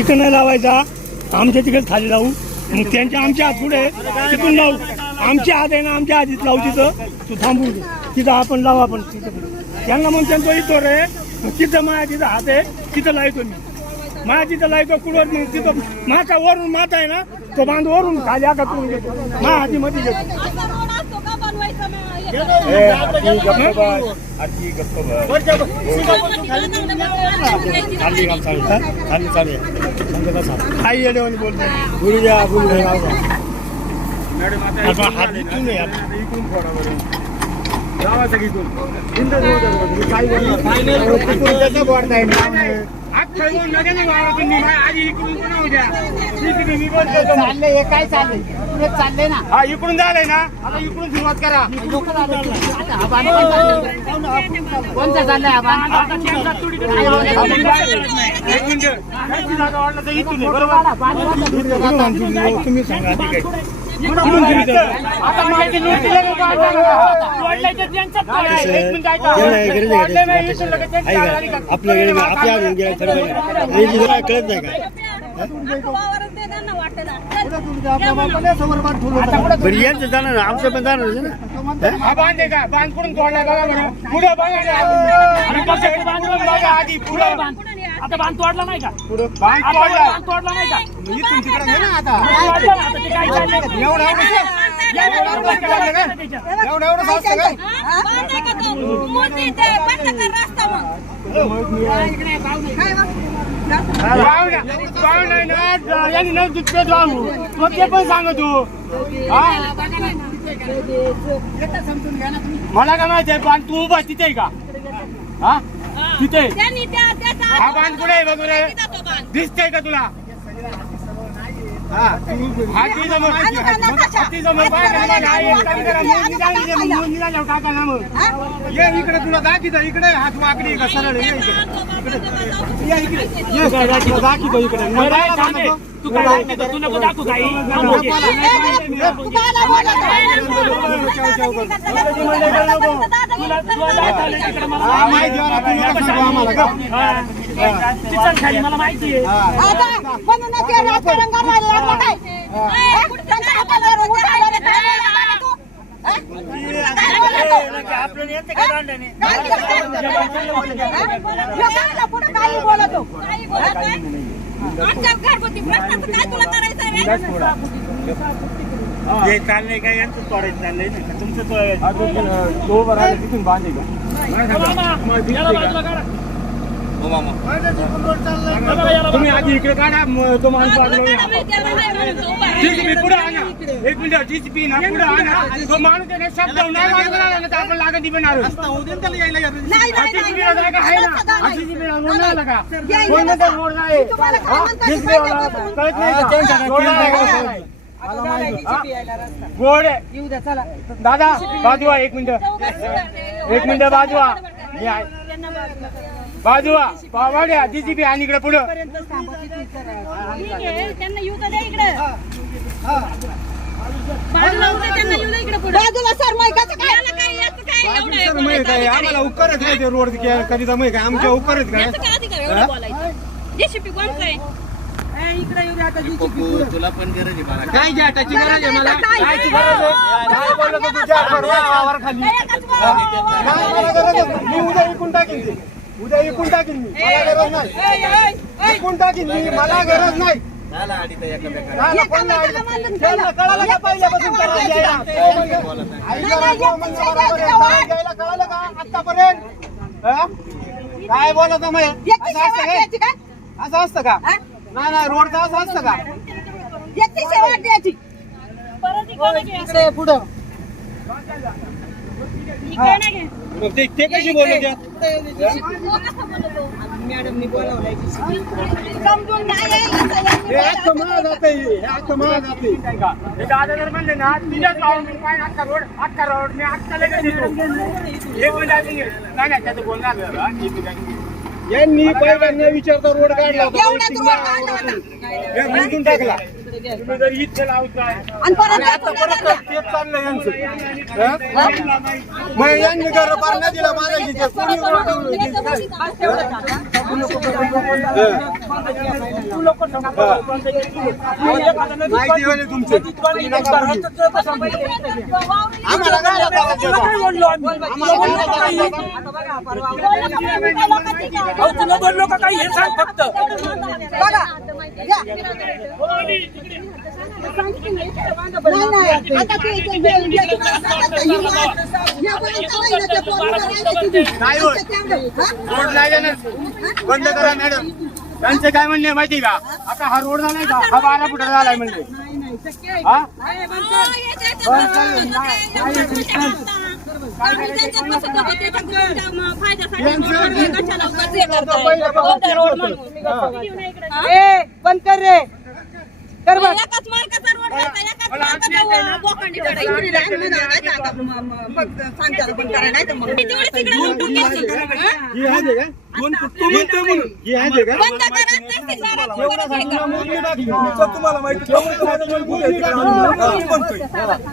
तिकडं नाही लावायचा, आमच्या तिकडे खाली लावू, मग त्यांच्या आमच्या हात पुढे तिथून लावू, आमच्या हात आहे ना आमच्या हातीत लावू, तिथं तू थांबू तिथं आपण लावू, आपण तिथं त्यांना मग त्यांचा इथं रे तिथं माझ्या तिथं हात आहे तिथं लावतो मी, माझ्या तिथं लावतो कुठवर मग तिथं माथा वरून माथा आहे ना तो बांध वरून खाली आका करून घेतो माझ्या हातीमध्ये घेतो. काही येण्यावानी बोलतो हात इथून इकडून फोडा बरं गावाचं इथून काय चाललंय ना, हा इकडून झालंय ना, आता इकडून सुरुवात करा. कोणता चाललंय तुम्ही सांगा आपल्याकडे कळत नाही का बरं यांचं जाणार ना आमचं पण जाणार ना. बांध का बांध कुठून तोडला बघा पुढे आधी पुढे आता बांध तोडला नाही का, पुढे बांध तोडला नाही का, इथून तिकडे घे ना आता ते पण सांग तू मला काय माहिती आहे बांध तू उभा तिथे का, हा तिथे हा बांध कुठे आहे बघ रे, दिसतंय का तुला, हाती जमर टाका ना मग ये इकडे तुला दाखितो, इकडे हात वाकडी का सरळ दाखितो इकडे तू काय तू नको दाखवू काही खाली मला माहिती आहे. चाललंय काय यांचं तोडायचं चाललंय ना तुमचं तिथून बांधे तुम्ही आधी इकडे काढा तो माणूस पुढे आणा, एक मिनिट जीसीपी ना पुढे आणा, तो माणूस शब्द नाही आपण लागत पण दादा बाजूवा एक मिनिट बाजूवा बाजूवा पावाड्या जीसीपी आणि इकडे पुढं आम्हाला उपकारच नाही ते रोड कधीचा माहिती काय आमच्या उपकारच काय तुला पण गरज आहे मला काय घ्यायची गरज आहे मला कायची गरज आहे मी उद्या विकून टाकीन ते उद्या विकून टाकीन मी मला गरज नाही विकून टाकीन मी मला गरज नाही कळालं का पहिल्यापासून कळालं का आतापर्यंत काय बोलत मग असं असतं का नाही नाही रोडचं असं असतं का पुढं ते कशी बोलत मॅडमनी बोलावलाय दादा जर म्हणले ना तुझ्याच अख्खा रोड मी अख्खा त्याचं बोलणार यांनी पहिल्यांदा विचारता रोड काढला होता टाकला तुम्ही जर इथं लावताय आणि परत आता परत तेच चाललंय यांचं मग यांनी घर पार नाही दिला मारायची ते कोणी माहिती होईल तुमची तुला बोललो का काही हे सांग फक्त बघा रोड लागेल बंद करा मॅडम त्यांचे काय म्हणणे माहिती का आता हा रोड झालाय का हा 12 फुटाचा झालाय म्हणजे हा बंद कर रे कर बघ एकाच मार्गाचा रोड होता एकाच मार्गाचा बोकांडी चढायची सांगताना पण करायला नाही तर मग तेवढं तिकडे लावून टाकायची. ही आहे का 2 फूट तो म्हणतोय म्हणून ही आहे का बंद करा तहसीलदाराची परत हे करा. तुम्हाला माहिती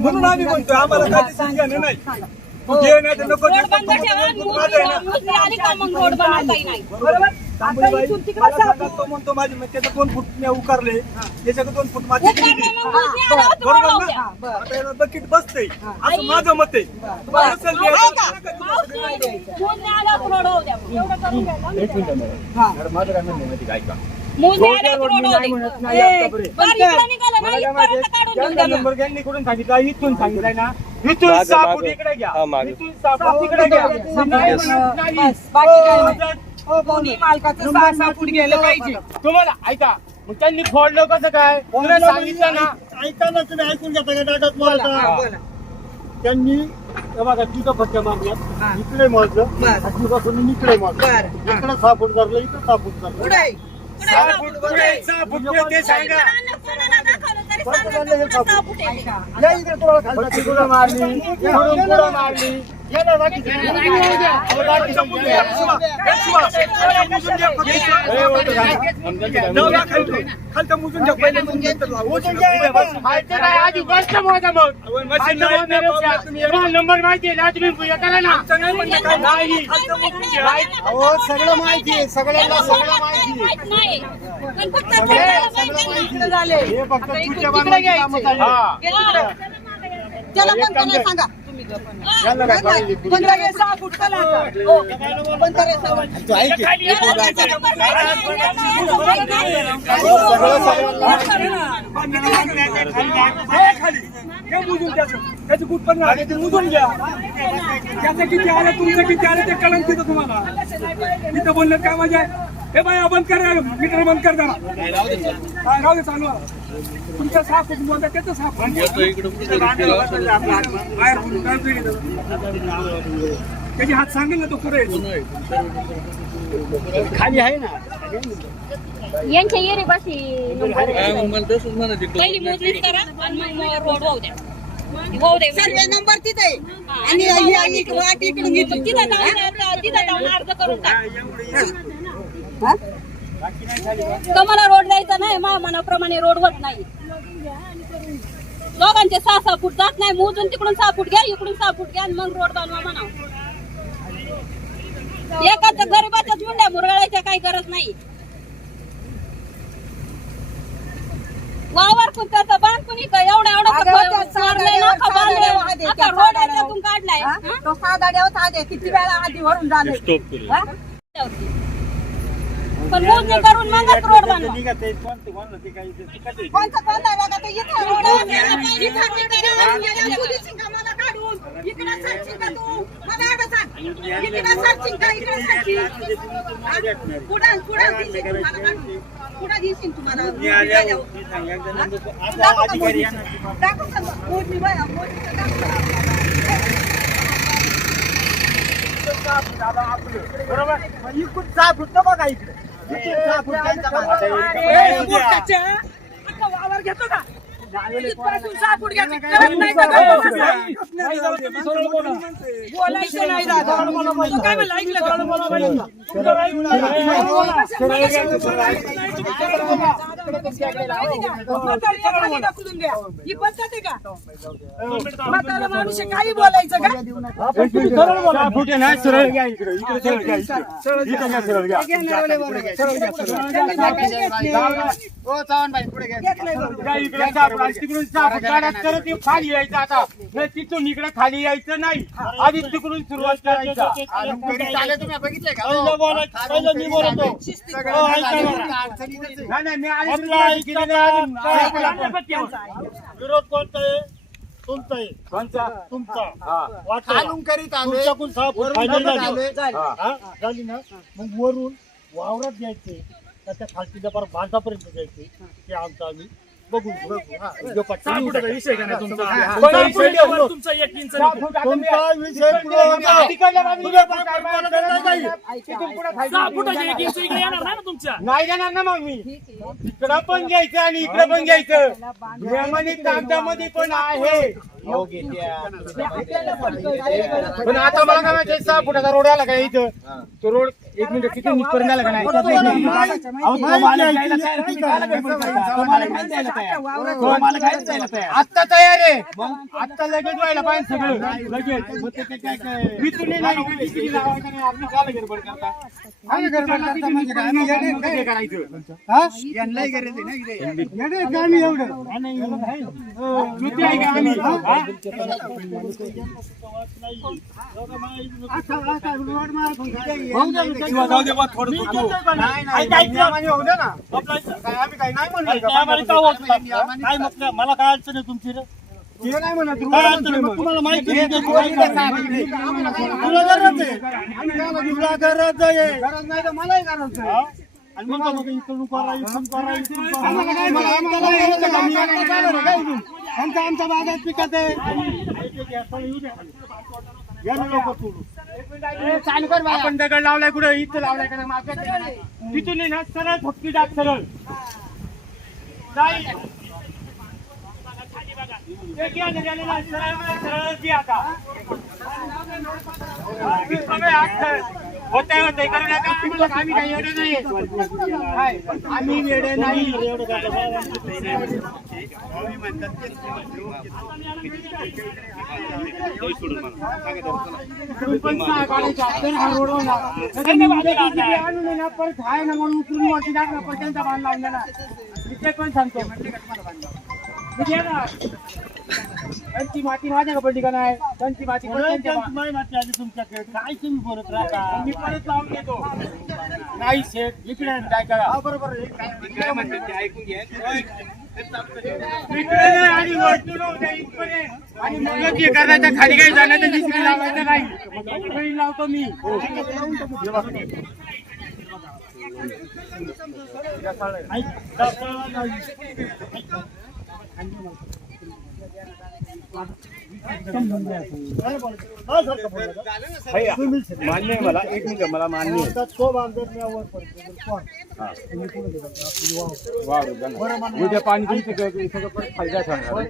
म्हणून आम्ही म्हणतोय आम्हाला काय सांगणं नाही जे नाही तर नको रोड बंद ठेवा आणि मोजणी आली का मग रोड बनवताही नाही. तो म्हणतो माझे त्याचं 2 फूट मी उकारले त्याच्याकडे 2 फूट माझे उकारले मग मोजणी आल्यावर तुम्हाला बरोबर लावू ना द्या. आता याला बकेट बसतंय असं माझं मत आहे तुम्हाला नसेल द्यायचं. मोजणी आल्यावर रोड होऊ द्या. एवढं करून घ्या. माझं काय म्हणणं माहिती काय का मोजणी आल्यावर रोड होऊ द्या. बरं, इकडं निघालं ना, इथपर्यंत काढून घेऊन त्यांचा द्या. नंबर यांनी कुठून सांगितला इथून सांगितलाय ना इथून 6 फूट इकडे घ्या इथून 6 फूट तिकडे घ्या नाही. बाकी काय कोणी मालकाचं 6 फूट गेलं पाहिजे तुम्हाला ऐका मग त्यांनी फोडलं कसं काय तुला सांगितलं ना ऐका ना तुम्ही ऐकून घेता का डाटात बोलता त्यांनी हे बघा तिथं फटक्या मारल्यात इकडे मोजलं आजूबाजून इकडे मोजलं इकडे 6 फूट धरलं इकडे 6 फूट धरलं पुढे 6 फूट पुढे 6 फूट पुढे ते सांगा कोणाला दाखवलं तरी सांगा तुला 6 फूट आहे. या इकडे तुम्हाला खाली पुढं मारली पुढं मारली याला बाकी खालचं मुजून घ्या पहिले मुजून घ्या माहिती काय आधी गोष्ट मोजा मग नंबर माहिती आहे ना तुम्ही येताना ना नाही सगळं माहिती आहे सगळ्यांना सगळं माहिती नाही पण फक्त आपल्याला माहिती नाही. इकडे झाले हे फक्त तुझ्या इकडे बाजूला घ्यायचे. हा त्याला पण त्यांना सांगा यांना काय कळलं? पण लगे 6 फूट चला आता. हो. पण करे 6 फूट. त्याचं कुठ पण राहिले ते मुजून घ्या त्याचं किती आलं तुमचं किती आलं ते कळण तिथं तुम्हाला तिथं बोलण्यात काय मजा आहे हे बाय बंद कर मीटर बंद कर जरा राहू दे चालू तुमचं 6 फूट बोलता त्याचं 6 फूट त्याची हात सांगेल ना तो पुढे खाली आहे ना यांच्या येरी बसी पहिली मोजणी करा आणि मग रोड होऊ द्या होऊ दे सर्वे नंबर तिथे आहे. आणि ही वाट इकडून घेतो तिथं जाऊन अर्ज करून टाक. तुम्हाला रोड द्यायचा नाही माझ्या मनाप्रमाणे रोड होत नाही दोघांचे 6 फूट जात नाही मोजून तिकडून 6 फूट घ्या इकडून 6 फूट घ्या आणि मग रोड बनवा म्हणावं एकाच गरीबाच्या झुंड्या मुरगाळायच्या काही गरज नाही वावर कुत्याचं बांध कुणी एवढा रोड याच्यातून काढलाय तो 6 गाड्यावर आले किती वेळा आधी भरून झाले पण मोजणी करून मगच रोड बनवा कोणतं बंद आहे बघा ते इथं रोड आहे. इथं तुझी शिंगा मला काढून इकडे सरचिंग का तू मला एवढं सांग इकडे सरचिंग का इकडे सरचिंग पुढं दिशील तुम्हाला काढून पुढं दिशील तुम्हाला दाखव सांगा मोजणी बाया मोजणी बरोबर इकडून 6 फूट बघा इकडे इकडून 6 फूट वावर घेतो का इथपर्यंत 6 फूट घ्यायची गरज नाही का? बोलायचं नाही दादा तू काय म्हणलं ऐकलं का? ही पद्धत आहे का? म्हातारा माणूस आहे, काही बोलायचं का? फुटे ना सरळ घ्या इकडे इकडे सरळ घ्या इकडे घ्या सरळ घ्या हो चव्हाणबाई पुढे घ्या इकडे सापडा तिकडून सापडा तर ते खाली यायचं आता नाही तिथून इकडे खाली यायचं नाही आधी तिकडून सुरुवात करायचं चालले तुम्ही बघितले का मी बोलतो नाही मी आधी विरोध कोणता आहे? तुमचा आहे. कोणचा तुमचा हा खालून करीत आलोय तुमच्याकडून 6 फूट फायनल झाली. झाले. हा, झाली ना मग वरून वावरात घ्यायचे त्याच्या खालची जबर बांधापर्यंत घ्यायचे ते आमचं आम्ही बघून घेऊ. जो पट्टा विषय का नाही तुमचा? तुमचा विषय पुढं होता. नाही जाणार ना मग मी इकडं पण घ्यायचं आणि इकडं पण घ्यायचं नियमाने कागदामध्ये पण आहे पण आता मला काय माहिती 6 फुटाचा रोड आला का इथं तो रोड 1 मिनिट किती निघपर्यंत आला का नाही आत्ता तयार आहे आत्ता लगेच व्हायला पाहिजे सगळं लगेच मी तुम्ही नाही आपली काय गडबड करता करायचं यांनाही गरज आहे ना इथे कृती आहे का आम्ही मला काय अडचण आहे तुमची रे? काय अडचण आहे मग? तुम्हाला माहिती आहे की तुला गरज आहे तुला गरज आहे नाही तर मलाही गरज आहे आणि मग मग इकडून करा इकडून करा इकडून करा. आमच्या भागात पिकत आहे या ना लोक सोडून चालू कर आपण दगड लावलाय कुठं इथं लावलाय का नाही तिथून आहे ना सरळ फक्ती टाक सरळ नाही होतंय होतंय करू नका आम्ही काही येडे नाही आम्ही येडे नाही पण परत आहे ना म्हणून उचलून वरती टाकलं पण त्यांचा बांध लावलेला तिथे पण सांगतो त्यांची माती माझ्या कपडली का नाही त्यांची माती माती आली तुमच्याकडे काय तुम्ही बोलत राहता मी परत लावून देतो नाही शेठ इकडे काय करा बरोबर काय म्हणतात ते ऐकून घ्या इकडे आणि वरतून उद्या इथपर्यंत आणि मग हे करायचं खाली काही जाण्याचं दिसली लावायचं नाही इकडे लावतो मी मान्य आहे मला एक मिनिट मला मान्य आहे तो बांधत यावर पडतो उद्या पाणी सगळं फायदा सांगा